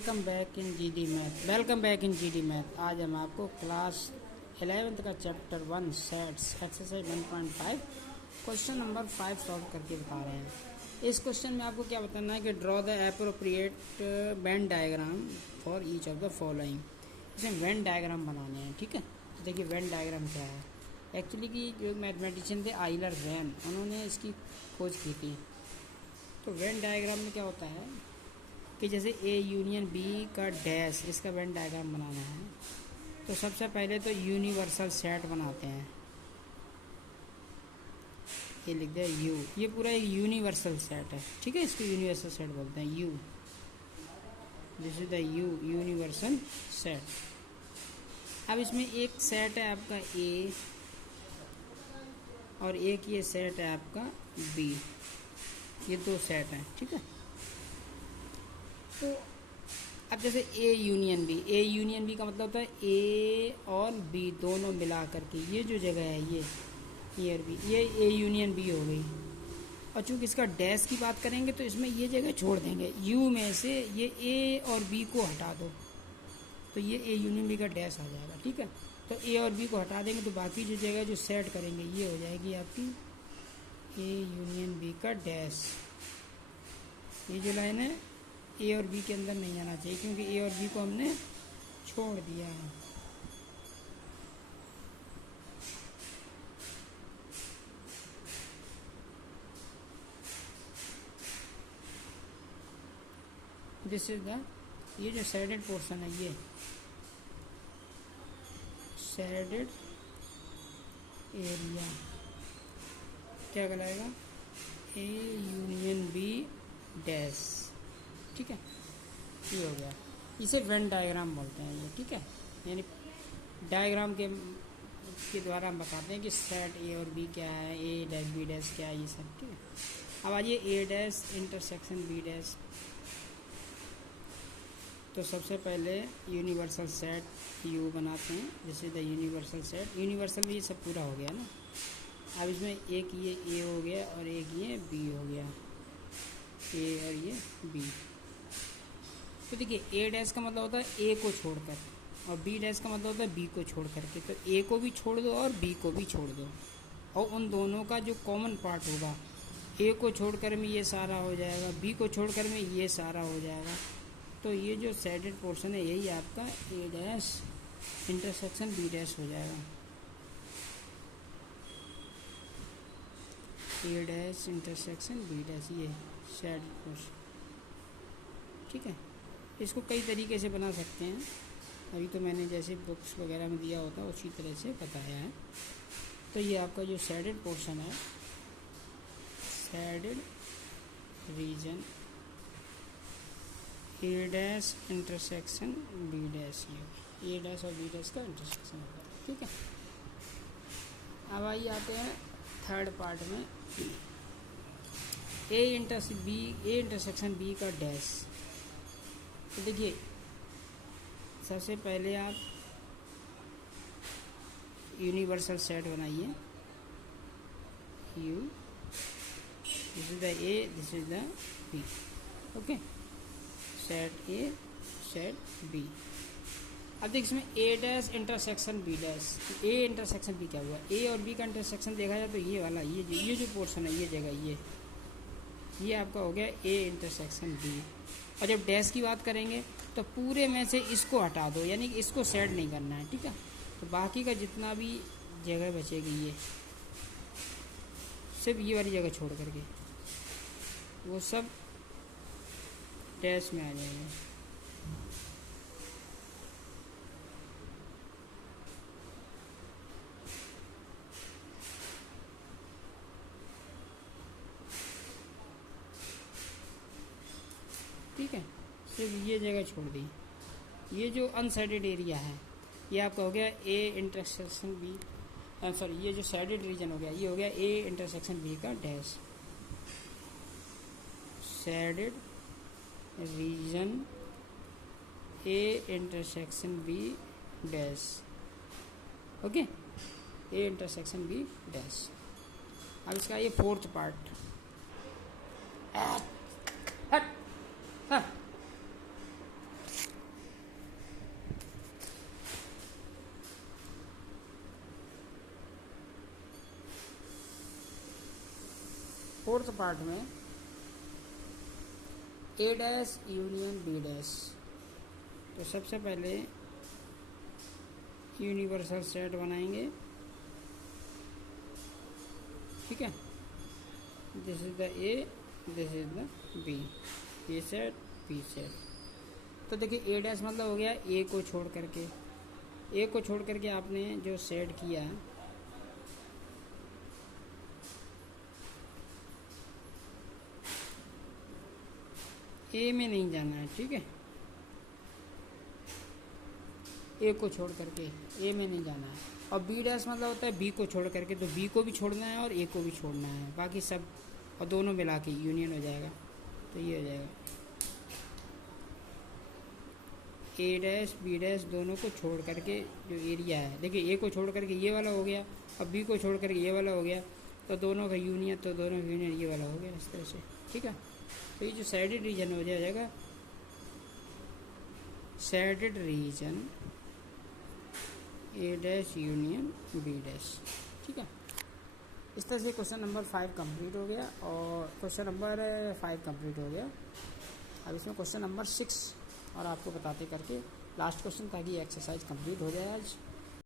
Welcome back in GD math. Welcome back in GD math. आज हम आपको class 11th का chapter 1 sets exercise 1.5 question number 5 solve करके बता रहे हैं। इस क्वेश्चन में आपको क्या बताना है कि draw the appropriate Venn diagram for each of the following. इसमें वेन डायग्राम बनाने हैं, ठीक है। तो देखिए वेन डायग्राम क्या है। एक्चुअली की जो मैथमेटिशियन थे आइलर वेन, उन्होंने इसकी खोज की थी। तो वेन डायग्राम में क्या होता है कि जैसे ए यूनियन बी का डैश, इसका वेन डायग्राम बनाना है तो सबसे पहले तो यूनिवर्सल सेट बनाते हैं। ये लिख दे यू, ये पूरा एक यूनिवर्सल सेट है, ठीक है। इसको यूनिवर्सल सेट बोलते हैं, you. This is the you universal set. अब इसमें एक सेट है आपका ए और एक ये सेट है आपका बी, ये दो सेट हैं, ठीक है। तो अब जैसे ए यूनियन बी का मतलब होता है ए और बी दोनों मिला करके ये जो जगह है ये और बी, ये ए यूनियन बी हो गई। और चूँकि इसका डैश की बात करेंगे तो इसमें ये जगह छोड़ देंगे, यू में से ये ए और बी को हटा दो तो ये ए यूनियन बी का डैश आ जाएगा, ठीक है। तो ए और बी को हटा देंगे तो बाकी जो जगह जो सेट करेंगे ये हो जाएगी आपकी ए यूनियन बी का डैश। ये जो लाइन है ए और बी के अंदर नहीं आना चाहिए क्योंकि ए और बी को हमने छोड़ दिया है। दिस इज द, ये जो शेडेड पोर्शन है ये शेडेड एरिया क्या कहलाएगा, ए यूनियन बी डैश, ठीक है। ये हो गया, इसे वेन डायग्राम बोलते हैं ये, ठीक है। यानी डायग्राम के द्वारा हम बताते हैं कि सेट ए और बी क्या है, ए डैश बी डैश क्या है, ये सब, ठीक है। अब आइए ए डैश इंटरसेक्शन बी डैश। तो सबसे पहले यूनिवर्सल सेट यू बनाते हैं, जैसे द यूनिवर्सल सेट। यूनिवर्सल में ये सब पूरा हो गया ना। अब इसमें एक ये ए हो गया और एक ये बी हो गया, ए और ये बी। तो देखिए ए डैश का मतलब होता है ए को छोड़कर और बी डैश का मतलब होता है बी को छोड़ करके। तो ए को भी छोड़ दो और बी को भी छोड़ दो और उन दोनों का जो कॉमन पार्ट होगा, ए को छोड़कर में ये सारा हो जाएगा, बी को छोड़कर में ये सारा हो जाएगा। तो ये जो शेडेड पोर्शन है यही आपका ए डैश इंटरसेक्शन बी डैश हो जाएगा। ए डैश इंटरसेक्शन बी डैश, ये शेडेड पोर्शन, ठीक है। इसको कई तरीके से बना सकते हैं, अभी तो मैंने जैसे बुक्स वगैरह में दिया होता है उसी तरह से बताया है। तो ये आपका जो शेडेड पोर्शन है, शेडेड रीजन ए डैश इंटरसेक्शन बी डैश, ये ए डैश और बी डैश का इंटरसेक्शन होगा, ठीक है। अब आइए आते हैं थर्ड पार्ट में, ए इंटरसेक्शन बी का डैश। तो देखिए सबसे पहले आप यूनिवर्सल सेट बनाइए, U, this is the A, this is the B, okay. Set A set B. अब देखिए इसमें A dash intersection B dash, A intersection B क्या हुआ, ए और बी का इंटरसेक्शन देखा जाए तो ये वाला ये जो पोर्शन है, ये जगह ये आपका हो गया ए इंटरसेक्शन बी। और जब डैश की बात करेंगे तो पूरे में से इसको हटा दो, यानी कि इसको सेट नहीं करना है, ठीक है। तो बाकी का जितना भी जगह बचेगी ये सिर्फ ये वाली जगह छोड़ करके वो सब डैश में आ जाएंगे। ठीक है, सिर्फ ये जगह छोड़ दी। ये जो अनसेडेड एरिया है ये आपका हो गया ए इंटरसेक्शन बी, सॉरी ये जो शेडेड रीजन हो गया ये हो गया ए इंटरसेक्शन बी का dash. Shaded region A intersection B dash, okay, A intersection B dash. अब इसका ये फोर्थ पार्ट, फोर्थ पार्ट में A dash union B dash. तो सबसे पहले यूनिवर्सल सेट बनाएंगे, ठीक है। This is the A, this is the B, A set B set. तो देखिए ए डैश मतलब हो गया ए को छोड़ करके, ए को छोड़ करके आपने जो सेट किया ए में नहीं जाना है, ठीक है। ए को छोड़ करके ए में नहीं जाना है। और बी डैश मतलब होता है बी को छोड़ करके, तो बी को भी छोड़ना है और ए को भी छोड़ना है, बाकी सब और दोनों मिला के यूनियन हो जाएगा। तो ये हो जाएगा ए डैश बी डैश दोनों को छोड़ करके जो एरिया है, देखिए ए को छोड़ करके ये वाला हो गया और बी को छोड़ करके ये वाला हो गया, तो दोनों का यूनियन, तो दोनों का यूनियन ये वाला हो गया इस तरह से, ठीक है। तो ये जो सैडेड रीजन हो जाएगा सैडेड रीजन ए डैश यूनियन बी डैश, ठीक है। इस तरह से क्वेश्चन नंबर 5 कंप्लीट हो गया और क्वेश्चन नंबर 5 कंप्लीट हो गया। अब इसमें क्वेश्चन नंबर 6 और आपको बताते करके लास्ट क्वेश्चन, ताकि एक्सरसाइज कंप्लीट हो जाए आज।